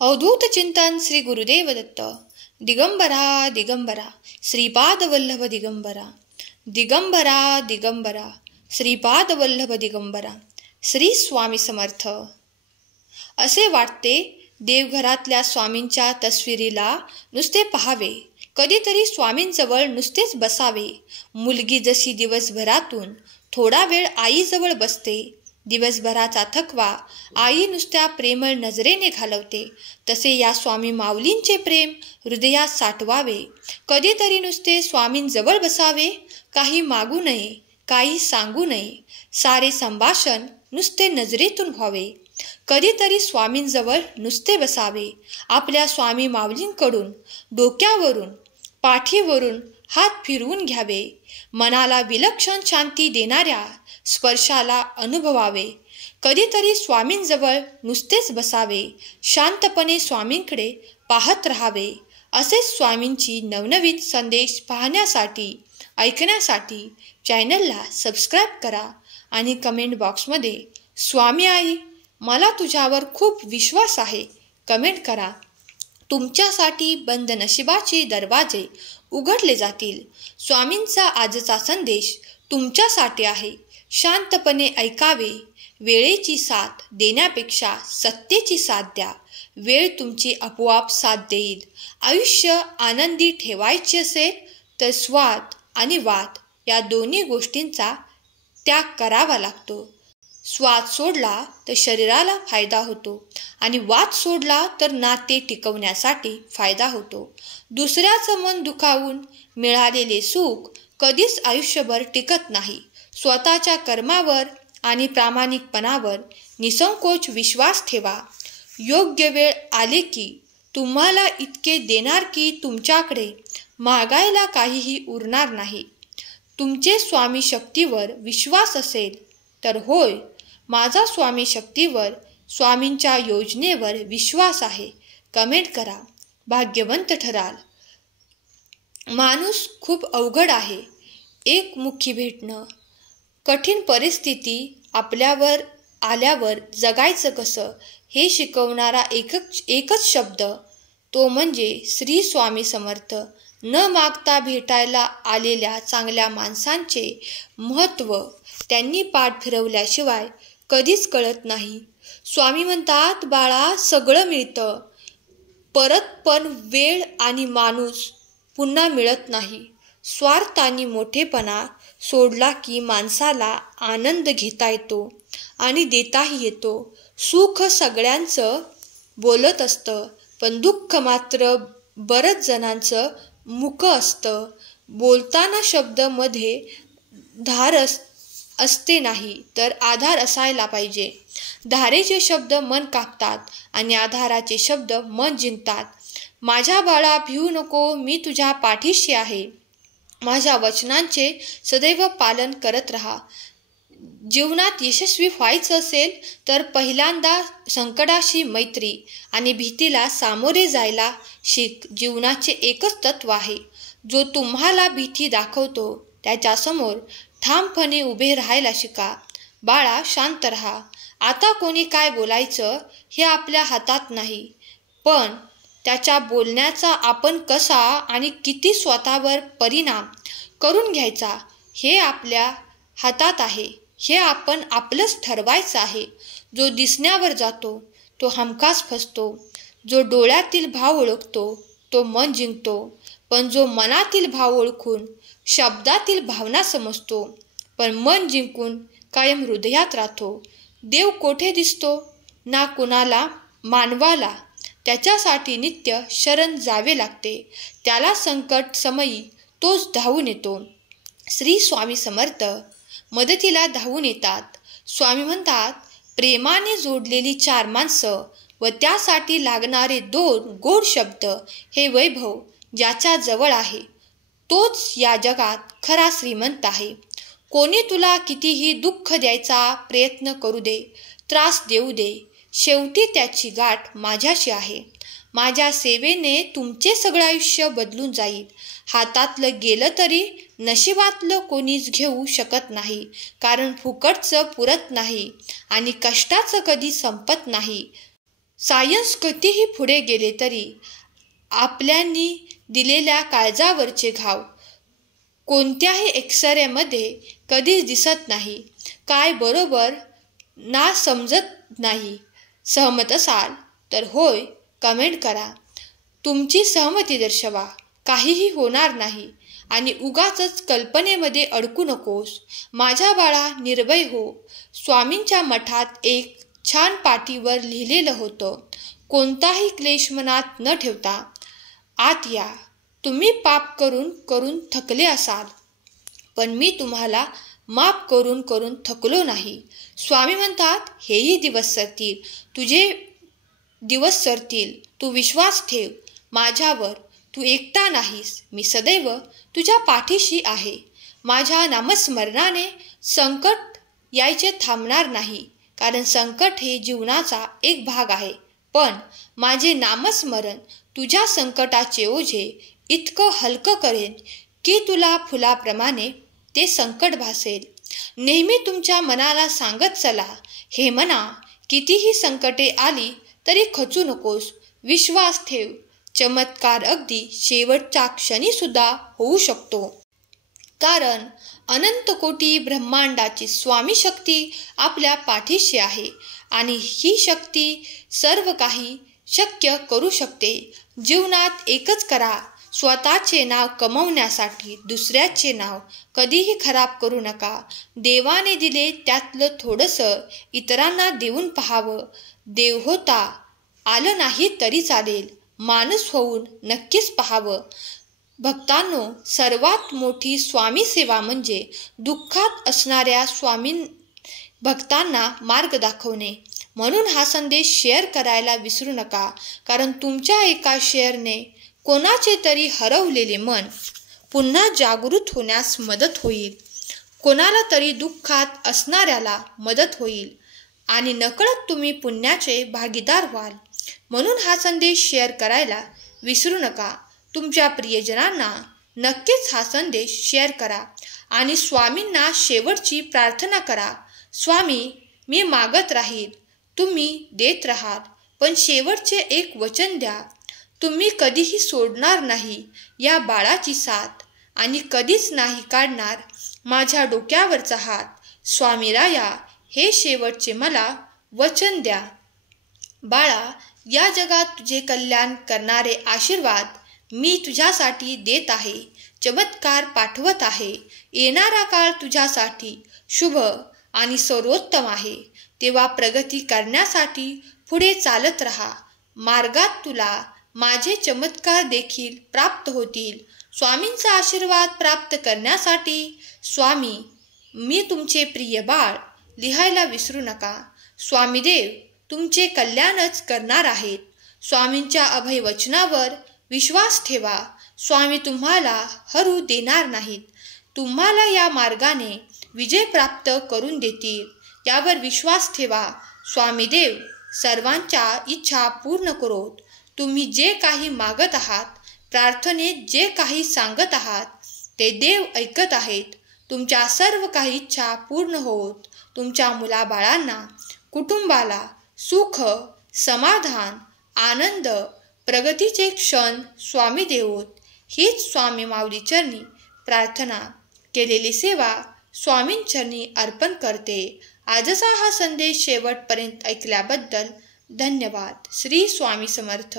अवधूत चिंतन श्री गुरुदेव दत्त. दिगंबरा दिगंबरा श्रीपाद वल्लभ दिगंबरा. दिगंबरा दिगंबरा श्रीपाद वल्लभ दिगंबरा. श्री स्वामी समर्थ. असे वाटते देवघरातल्या स्वामींच्या तस्वीरीला नुसते पाहावे, कधीतरी स्वामींजवळ नुसतेच बसावे. मुलगी जशी दिवसभरातून थोडा वेळ आईजवळ बसते, दिवसभराचा थकवा आई नुसत्या प्रेमळ नजरेने घालवते, तसे या स्वामी माऊलींचे प्रेम हृदयात साठवावे. कधीतरी नुसते स्वामींजवळ बसावे, काही मागू नये, काही सांगू नये, सारे संभाषण नुसते नजरेतून व्हावे. कधीतरी स्वामींजवळ नुसते बसावे, आपल्या स्वामी माऊलींकडून डोक्यावरून पाठीवरून हात फिरवून घ्यावे. मनाला विलक्षण शांती देणाऱ्या स्पर्शाला अनुभवावे. कधीतरी स्वामींजवळ नुसतेच बसावे, शांतपणे स्वामींकडे पाहत राहावे. असेच स्वामींची नवनवीन संदेश पाहण्यासाठी ऐकण्यासाठी चॅनलला सबस्क्राईब करा आणि कमेंट बॉक्समध्ये स्वामी आई मला तुझ्यावर खूप विश्वास आहे कमेंट करा. तुमच्यासाठी बंद नशिबाचे दरवाजे उघडले जातील. स्वामींचा आजचा संदेश तुमच्यासाठी आहे. शांतपणे ऐकावे. वेळेची साथ देण्यापेक्षा सत्तेची साथ द्या. वेळ तुमची आपोआप साथ देईल. आयुष्य आनंदी ठेवायचे असेल तर स्वाद आणि वाद या दोन्ही गोष्टींचा त्याग करावा लागतो. स्वाद सोडला तर शरीराला फायदा होतो आणि वाद सोडला तर नाते टिकवण्यासाठी फायदा होतो. दुसऱ्याचं मन दुखावून मिळालेले सुख कधीच आयुष्यभर टिकत नाही. स्वतःच्या कर्मावर आणि प्रामाणिकपणावर निसंकोच विश्वास ठेवा. योग्य वेळ आले की तुम्हाला इतके देणार की तुमच्याकडे मागायला काहीही उरणार नाही. तुमचे स्वामी शक्तीवर विश्वास असेल तर होय, माझा स्वामी शक्तीवर स्वामींच्या योजनेवर विश्वास आहे कमेंट करा. भाग्यवंत ठराल. माणूस खूप अवघड आहे. एकमुखी भेटणं. कठीण परिस्थिती आपल्यावर आल्यावर जगायचं कसं हे शिकवणारा एकच शब्द तो म्हणजे श्री स्वामी समर्थ. न मागता भेटायला आलेल्या चांगल्या माणसांचे महत्त्व त्यांनी पाठ फिरवल्याशिवाय कधीच कळत नाही. स्वामी म्हणतात, बाळा सगळं मिळतं परत, पण वेळ आणि माणूस पुन्हा मिळत नाही. स्वार्थ आणि मोठेपणा सोडला की माणसाला आनंद घेता येतो आणि देताही येतो. सुख सगळ्यांचं बोलत असतं, पण दुःख मात्र बरंच जणांचं मुकं असतं. बोलताना शब्द मध्ये धार असते नाही तर आधार असायला पाहिजे. धारेचे शब्द मन कापतात आणि आधाराचे शब्द मन जिंकतात. माझ्या बाळा भिवू नको, मी तुझ्या पाठीशी आहे. माझ्या वचनांचे सदैव पालन करत राहा. जीवनात यशस्वी व्हायचं असेल तर पहिल्यांदा संकटाशी मैत्री आणि भीतीला सामोरे जायला शिक. जीवनाचे एकच तत्व आहे, जो तुम्हाला भीती दाखवतो त्याच्यासमोर ठामपणे उभे राहायला शिका. बाळा शांत राहा. आता कोणी काय बोलायचं हे आपल्या हातात नाही, पण त्याच्या बोलण्याचा आपण कसा आणि किती स्वतःवर परिणाम करून घ्यायचा हे आपल्या हातात आहे. हे आपण आपलंच ठरवायचं आहे. जो दिसण्यावर जातो तो हमखास फसतो. जो डोळ्यातील भाव ओळखतो तो मन जिंकतो, पण जो मनातील भाव ओळखून शब्दातील भावना समजतो पण मन जिंकून कायम हृदयात राहतो. देव कोठे दिसतो ना कुणाला मानवाला. त्याच्यासाठी नित्य शरण जावे लागते. त्याला संकट समयी तोच धावून येतो. श्री स्वामी समर्थ मदतीला धावून येतात. स्वामी म्हणतात, प्रेमाने जोडलेली चार माणसं व त्यासाठी लागणारे 2 गोड शब्द हे वैभव ज्याच्या जवळ आहे तोच या जगात खरा श्रीमंत आहे. कोणी तुला कितीही दुःख द्यायचा प्रयत्न करू दे, त्रास देऊ दे, शेवटी त्याची गाठ माझ्याशी आहे. माझ्या सेवेने तुमचे सगळं आयुष्य बदलून जाईल. हातातलं गेलं तरी नशिबातलं कोणीच घेऊ शकत नाही, कारण फुकटचं पुरत नाही आणि कष्टाचं कधी संपत नाही. सायन्स कितीही पुढे गेले तरी आपल्यांनी दिलेल्या काळजावरचे घाव कोणत्याही एक्सरेमध्ये कधीच दिसत नाही. काय बरोबर ना समजत नाही. सहमत असाल तर होय कमेंट करा. तुमची सहमती दर्शवा. काहीही होणार नाही आणि उगाचच कल्पनेमध्ये अडकू नकोस. माझ्या बाळा निर्भय हो. स्वामींच्या मठात एक छान पाटीवर लिहिलेलं होतं, कोणताही क्लेश मनात न ठेवता आत या. तुम्ही पाप करून करून थकले असाल, पण मी तुम्हाला माफ करून करून थकलो नाही. स्वामी म्हणतात हेही दिवस सरतील, तुझे दिवस सरतील. तू विश्वास ठेव माझ्यावर. तू एकटा नाहीस. मी सदैव तुझ्या पाठीशी आहे. माझ्या नामस्मरणाने संकट यायचे थांबणार नाही, कारण संकट हे जीवनाचा एक भाग आहे. पण माझे नामस्मरण तुझ्या संकटाचे ओझे इतकं हलकं करेन की तुला फुलाप्रमाणे ते संकट भासेल. नेहमी तुमच्या मनाला सांगत चला, हे मना, कितीही संकटे आली तरी खचू नकोस. विश्वास ठेव. चमत्कार अगदी शेवटच्या क्षणी सुद्धा होऊ शकतो. कारण अनंत कोटी ब्रह्मांडाची स्वामी शक्ती आपल्या पाठीशी आहे आणि ही शक्ती सर्व काही शक्य करू शकते. जीवनात एकच करा, स्वतःचे नाव कमवण्यासाठी दुसऱ्याचे नाव कधीही खराब करू नका. देवाने दिले त्यातलं थोडंसं इतरांना देऊन पाहावं. देव होता आलं नाही तरी चालेल, माणूस होऊन नक्कीच पाहावं. भक्तांनो, सर्वात मोठी स्वामी सेवा म्हणजे दुःखात असणाऱ्या भक्तांना मार्ग दाखवणे. म्हणून हा संदेश शेअर करायला विसरू नका, कारण तुमच्या एका शेअरने कोणाचे तरी हरवलेले मन पुन्हा जागृत होण्यास मदत होईल. कोणाला तरी दुःखात असणाऱ्याला मदत होईल आणि नकळत तुम्ही पुण्याचे भागीदार व्हाल. म्हणून हा संदेश शेअर करायला विसरू नका. तुमच्या प्रियजनांना नक्कीच हा संदेश शेअर करा आणि स्वामींना शेवटची प्रार्थना करा. स्वामी, मी मागत राहील, तुम्ही देत राहाल, पण शेवटचे एक वचन द्या. तुम्ही कधीही सोडणार नाही या बाळाची साथ आणि कधीच नाही काढणार माझ्या डोक्यावरचा हात. स्वामीराया, हे शेवटचे मला वचन द्या. बाळा, या जगात तुझे कल्याण करणारे आशीर्वाद मी तुझ्यासाठी देत आहे. चमत्कार पाठवत आहे. येणारा काळ तुझ्यासाठी शुभ आणि सर्वोत्तम आहे. तेव्हा प्रगती करण्यासाठी पुढे चालत राहा. मार्गात तुला माझे चमत्कार देखील प्राप्त होतील. स्वामींचा आशीर्वाद प्राप्त करण्यासाठी स्वामी, मी तुमचे प्रिय बाळ लिहायला विसरू नका. स्वामीदेव तुमचे कल्याणच करणार आहेत. स्वामींच्या अभय वचनावर विश्वास ठेवा. स्वामी तुम्हाला हरू देणार नाहीत. तुम्हाला या मार्गाने विजय प्राप्त करून देतील, यावर विश्वास ठेवा. स्वामीदेव सर्वांच्या इच्छा पूर्ण करोत. तुम्ही जे काही मागत आहात, प्रार्थनेत जे काही सांगत आहात, ते देव ऐकत आहेत. तुमच्या सर्व काही इच्छा पूर्ण होत. तुमच्या मुलाबाळांना, कुटुंबाला सुख, समाधान, आनंद, प्रगतीचे क्षण स्वामी देवोत. हीच स्वामी माऊली चरणी प्रार्थना. केलेली सेवा स्वामींचरणी अर्पण करते. आजचा हा संदेश शेवटपर्यंत ऐकल्याबद्दल धन्यवाद. श्री स्वामी समर्थ.